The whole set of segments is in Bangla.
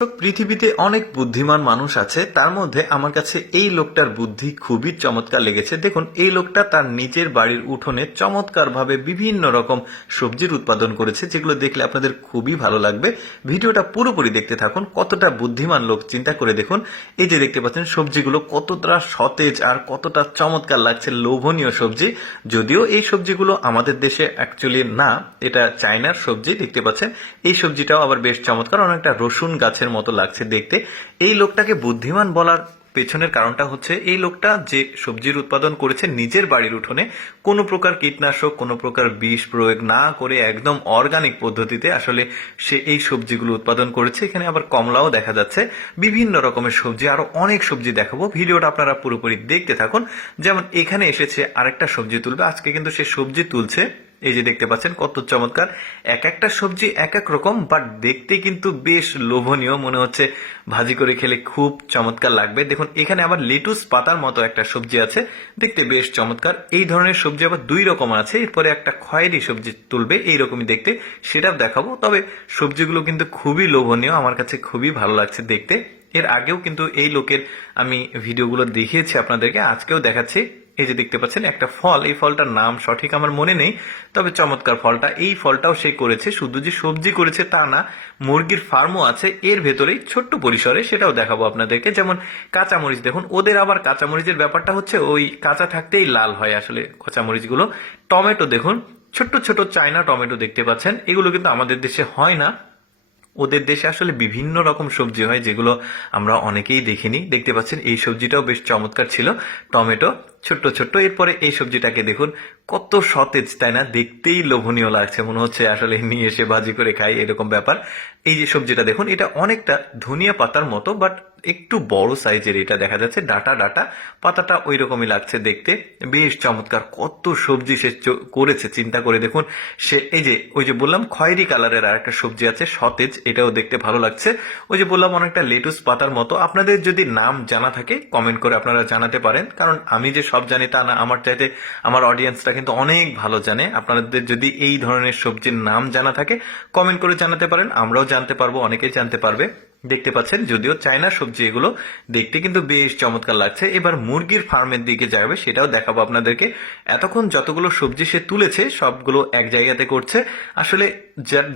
তো পৃথিবীতে অনেক বুদ্ধিমান মানুষ আছে, তার মধ্যে আমার কাছে এই লোকটার বুদ্ধি খুবই চমৎকার লেগেছে। দেখুন, এই লোকটা তার নিজের বাড়ির উঠোনে চমৎকারভাবে বিভিন্ন রকম সবজির উৎপাদন করেছে, যেগুলো দেখলে আপনাদের খুবই ভালো লাগবে। ভিডিওটা পুরোপুরি দেখতে থাকুন। কতটা বুদ্ধিমান লোক চিন্তা করে দেখুন। এই যে দেখতে পাচ্ছেন সবজিগুলো কতটা সতেজ আর কতটা চমৎকার লাগছে, লোভনীয় সবজি। যদিও এই সবজিগুলো আমাদের দেশে অ্যাকচুয়ালি না, এটা চায়নার সবজি। দেখতে পাচ্ছেন এই সবজিটাও আবার বেশ চমৎকার, অনেকটা রসুন গাছের মতো লাগছে দেখতে। এই লোকটাকে বুদ্ধিমান বলার পেছনের কারণটা হচ্ছে, এই লোকটা যে সবজির উৎপাদন করেছে নিজের বাড়ির উঠোনে, কোনো প্রকার কীটনাশক, কোনো প্রকার বিষ প্রয়োগ না করে একদম অর্গানিক পদ্ধতিতে আসলে সে এই সবজিগুলো উৎপাদন করেছে। এখানে আবার কমলাও দেখা যাচ্ছে, বিভিন্ন রকমের সবজি, আরো অনেক সবজি দেখাবো। ভিডিওটা আপনারা পুরোপুরি দেখতে থাকুন। যেমন এখানে এসেছে আরেকটা সবজি তুলবে, আজকে কিন্তু সে সবজি তুলছে। এই যে দেখতে পাচ্ছেন কত চমৎকার, এক একটা সবজি এক এক রকম, বাট দেখতে কিন্তু বেশ লোভনীয় মনে হচ্ছে। ভাজি করে খেলে খুব চমৎকার লাগবে। দেখুন এখানে আবার লেটুস পাতার মতো একটা সবজি আছে, দেখতে বেশ চমৎকার। এই ধরনের সবজি আবার দুই রকম আছে। এরপরে একটা খয়েরি সবজি তুলবে, এইরকমই দেখতে, সেটাও দেখাবো। তবে সবজিগুলো কিন্তু খুবই লোভনীয়, আমার কাছে খুবই ভালো লাগছে দেখতে। এর আগেও কিন্তু এই লোকের আমি ভিডিওগুলো দেখিয়েছি আপনাদেরকে, আজকেও দেখাচ্ছি। এই যে দেখতে পাচ্ছেন একটা ফল, এই ফলটার নাম সঠিক আমার মনে নেই, তবে চমৎকার ফলটা। এই ফলটাও সে করেছে, শুধু যে সবজি করেছে তা না, মুরগির ফার্মও আছে এর ভেতরেই ছোট্ট পরিসরে, সেটাও দেখাবো আপনাদেরকে। যেমন কাঁচামরিচ দেখুন, ওদের আবার কাঁচামরিচের ব্যাপারটা হচ্ছে ওই কাঁচা থাকতেই লাল হয় আসলে কাঁচামরিচগুলো। টমেটো দেখুন, ছোট্ট ছোট চায়না টমেটো দেখতে পাচ্ছেন, এগুলো কিন্তু আমাদের দেশে হয় না। ওদের দেশে আসলে বিভিন্ন রকম সবজি হয়, যেগুলো আমরা অনেকেই দেখিনি। দেখতে পাচ্ছেন এই সবজিটাও বেশ চমৎকার ছিল, টমেটো ছোট্ট ছোট্ট। এরপরে এই সবজিটাকে দেখুন, কত সতেজ, তাই না? দেখতেই লোভনীয় লাগছে, মনে হচ্ছে আসলে নিয়ে এসে ভাজি করে খাই, এরকম ব্যাপার। এই যে সবজিটা দেখুন, এটা অনেকটা ধনিয়া পাতার মতো, বাট একটু বড় সাইজের। এটা দেখা যাচ্ছে ডাটা ডাটা, পাতাটা ওই রকমই লাগছে দেখতে, বেশ চমৎকার। কত সবজি সে করেছে চিন্তা করে দেখুন। সে এই যে ওই যে বললাম খয়েরি কালারের আর একটা সবজি আছে সতেজ, এটাও দেখতে ভালো লাগছে। ওই যে বললাম অনেকটা লেটুস পাতার মতো। আপনাদের যদি নাম জানা থাকে কমেন্ট করে আপনারা জানাতে পারেন, কারণ আমি যে সব জানি তা না, আমার চাইতে আমার অডিয়েন্সটা কিন্তু অনেক ভালো জানে। আপনাদের যদি এই ধরনের সবজির নাম জানা থাকে কমেন্ট করে জানাতে পারেন, আমরাও জানতে পারবো, অনেকেই জানতে পারবে। দেখতে পাচ্ছেন যদিও চায়না সবজি, এগুলো দেখতে কিন্তু বেশ চমৎকার লাগছে। এবার মুরগির ফার্মের দিকে যাবে, সেটাও দেখাবো আপনাদেরকে। এতক্ষণ যতগুলো সবজি সে তুলেছে সবগুলো এক জায়গাতে করছে। আসলে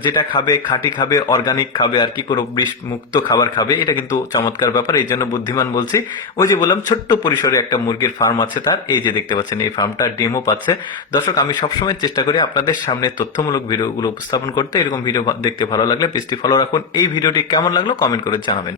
যেটা খাবে খাঁটি খাবে, অর্গানিক খাবে, আর কি কোনো বিষ মুক্ত খাবার খাবে, এটা কিন্তু চমৎকার ব্যাপার। এই জন্য বুদ্ধিমান বলছি। ওই যে বললাম ছোট্ট পরিসরে একটা মুরগির ফার্ম আছে তার। এই যে দেখতে পাচ্ছেন এই ফার্মটা ডেমো পাচ্ছে। দর্শক, আমি সবসময় চেষ্টা করি আপনাদের সামনে তথ্যমূলক ভিডিওগুলো উপস্থাপন করতে। এরকম ভিডিও দেখতে ভালো লাগলে পেজটি ফলো রাখুন। এই ভিডিওটি কেমন লাগলো কমেন্ট করে জানাবেন।